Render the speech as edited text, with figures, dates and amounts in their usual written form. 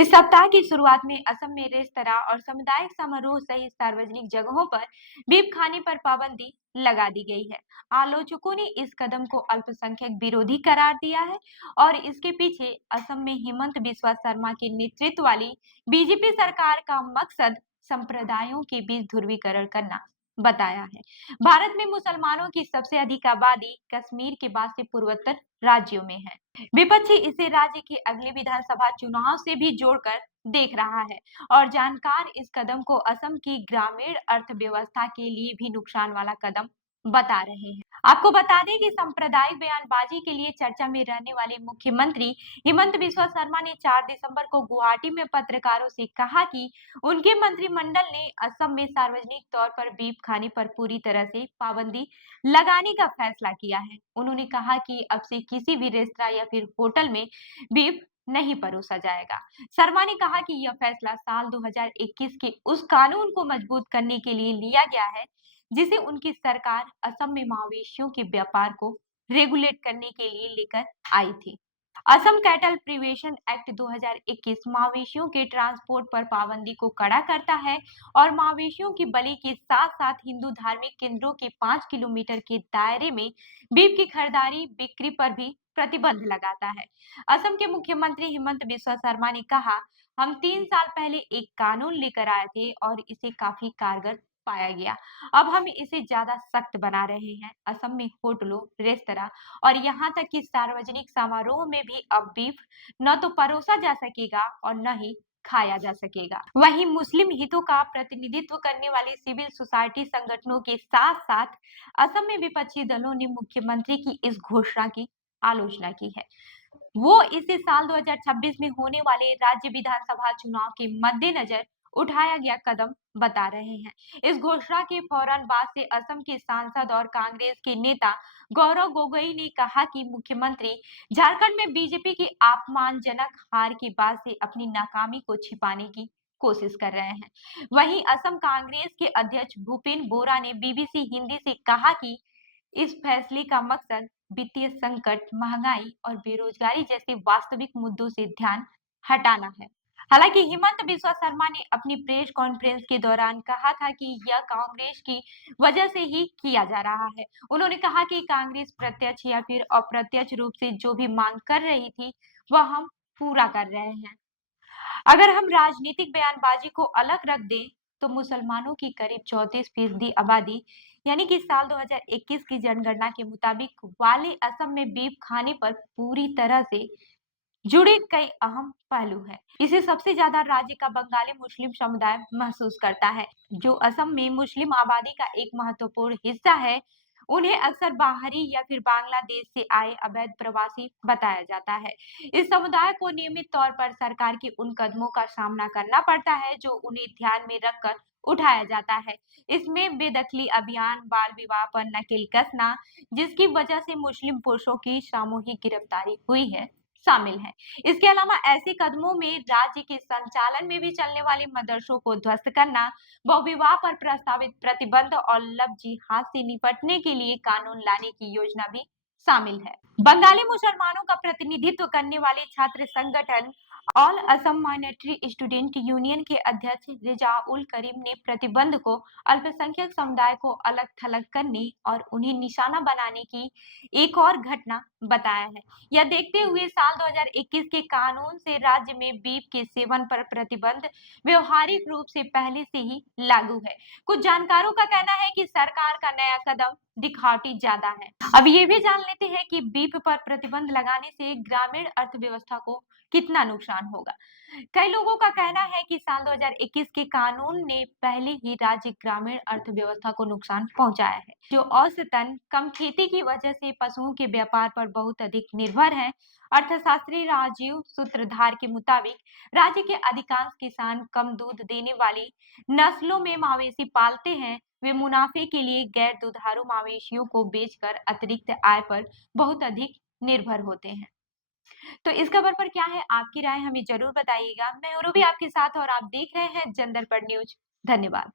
इस सप्ताह की शुरुआत में असम में रेस्तरां और सामुदायिक समारोह सहित सार्वजनिक जगहों पर बीफ खाने पर पाबंदी लगा दी गई है। आलोचकों ने इस कदम को अल्पसंख्यक विरोधी करार दिया है और इसके पीछे असम में हिमंत बिस्वा शर्मा के नेतृत्व वाली बीजेपी सरकार का मकसद संप्रदायों के बीच ध्रुवीकरण करना बताया है। भारत में मुसलमानों की सबसे अधिक आबादी कश्मीर के बाद से पूर्वोत्तर राज्यों में है। विपक्षी इसे राज्य के अगले विधानसभा चुनाव से भी जोड़कर देख रहा है और जानकार इस कदम को असम की ग्रामीण अर्थव्यवस्था के लिए भी नुकसान वाला कदम बता रहे हैं। आपको बता दें कि सांप्रदायिक बयानबाजी के लिए चर्चा में रहने वाले मुख्यमंत्री हिमंत बिस्वा शर्मा ने 4 दिसंबर को गुवाहाटी में पत्रकारों से कहा कि उनके मंत्रिमंडल ने असम में सार्वजनिक तौर पर बीफ खाने पर पूरी तरह से पाबंदी लगाने का फैसला किया है। उन्होंने कहा कि अब से किसी भी रेस्तरां या फिर होटल में बीफ नहीं परोसा जाएगा। शर्मा ने कहा कि यह फैसला साल 2021 के उस कानून को मजबूत करने के लिए लिया गया है जिसे उनकी सरकार असम में मवेशियों के व्यापार को रेगुलेट करने के लिए लेकर आई थी। असम कैटल प्रिवेशन एक्ट 2021 मवेशियों के ट्रांसपोर्ट पर पाबंदी को कड़ा करता है और मवेशियों की बलि के साथ साथ हिंदू धार्मिक केंद्रों के 5 किलोमीटर के दायरे में बीफ की खरीदारी बिक्री पर भी प्रतिबंध लगाता है। असम के मुख्यमंत्री हिमंत बिस्वा शर्मा ने कहा, हम 3 साल पहले एक कानून लेकर आए थे और इसे काफी कारगर पाया गया। अब हम इसे ज्यादा सख्त बना रहे हैं। असम में होटलों, रेस्तरां और यहाँ तक कि सार्वजनिक समारोह में भी अब बीफ न तो परोसा जा सकेगा और न ही खाया जा सकेगा। वहीं मुस्लिम हितों का प्रतिनिधित्व करने वाले सिविल सोसाइटी संगठनों के साथ साथ असम में विपक्षी दलों ने मुख्यमंत्री की इस घोषणा की आलोचना की है। वो इसे साल 2026 में होने वाले राज्य विधानसभा चुनाव के मद्देनजर उठाया गया कदम बता रहे हैं। इस घोषणा के फौरन बाद से असम के सांसद और कांग्रेस के नेता गौरव गोगोई ने कहा कि मुख्यमंत्री झारखंड में बीजेपी की अपमानजनक हार के बाद से अपनी नाकामी को छिपाने की कोशिश कर रहे हैं। वहीं असम कांग्रेस के अध्यक्ष भूपेन बोरा ने बीबीसी हिंदी से कहा कि इस फैसले का मकसद वित्तीय संकट, महंगाई और बेरोजगारी जैसे वास्तविक मुद्दों से ध्यान हटाना है। हालांकि हिमंत बिस्वा शर्मा ने अपनी प्रेस कॉन्फ्रेंस के दौरान कहा था कि यह कांग्रेस की वजह से ही किया जा रहा है। उन्होंने कहा कि कांग्रेस प्रत्यक्ष या फिर अप्रत्यक्ष रूप से जो भी मांग कर रही थी, वह हम पूरा कर रहे हैं। अगर हम राजनीतिक बयानबाजी को अलग रख दें, तो मुसलमानों की करीब 34% आबादी यानी कि साल 2021 की जनगणना के मुताबिक वाले असम में बीफ खाने पर पूरी तरह से जुड़े कई अहम पहलू हैं। इसे सबसे ज्यादा राज्य का बंगाली मुस्लिम समुदाय महसूस करता है, जो असम में मुस्लिम आबादी का एक महत्वपूर्ण हिस्सा है। उन्हें अक्सर बाहरी या फिर बांग्लादेश से आए अवैध प्रवासी बताया जाता है। इस समुदाय को नियमित तौर पर सरकार के उन कदमों का सामना करना पड़ता है जो उन्हें ध्यान में रखकर उठाया जाता है। इसमें बेदखली अभियान, बाल विवाह पर नकेल कसना, जिसकी वजह से मुस्लिम पुरुषों की सामूहिक गिरफ्तारी हुई है, शामिल है। इसके अलावा ऐसे कदमों में राज्य के संचालन में भी चलने वाले मदरसों को ध्वस्त करना, बहुविवाह पर प्रस्तावित प्रतिबंध और लव जिहाद से निपटने के लिए कानून लाने की योजना भी शामिल है। बंगाली मुसलमानों का प्रतिनिधित्व करने वाले छात्र संगठन all Assam minority student union के अध्यक्ष रिजाउल करीम ने प्रतिबंध को अल्पसंख्यक समुदाय को अलग थलग करने और उन्हें निशाना बनाने की एक और घटना बताया है। यह देखते हुए साल 2021 के कानून से राज्य में बीफ के सेवन पर प्रतिबंध व्यवहारिक रूप से पहले से ही लागू है। कुछ जानकारों का कहना है कि सरकार का नया कदम दिखावटी ज्यादा है। अब ये भी जान लेते हैं कि बीफ पर प्रतिबंध लगाने से ग्रामीण अर्थव्यवस्था को कितना नुकसान होगा। कई लोगों का कहना है कि साल 2021 के कानून ने पहले ही राज्य ग्रामीण अर्थव्यवस्था को नुकसान पहुंचाया है, जो औसतन कम खेती की वजह से पशुओं के व्यापार पर बहुत अधिक निर्भर है। अर्थशास्त्री राजीव सूत्रधार के मुताबिक राज्य के अधिकांश किसान कम दूध देने वाली नस्लों में मवेशी पालते हैं। वे मुनाफे के लिए गैर दुधारू मवेशियों को बेचकर अतिरिक्त आय पर बहुत अधिक निर्भर होते हैं। तो इस खबर पर क्या है आपकी राय, हमें जरूर बताइएगा। मैं रूबी आपके साथ और आप देख रहे हैं जन दर्पण न्यूज। धन्यवाद।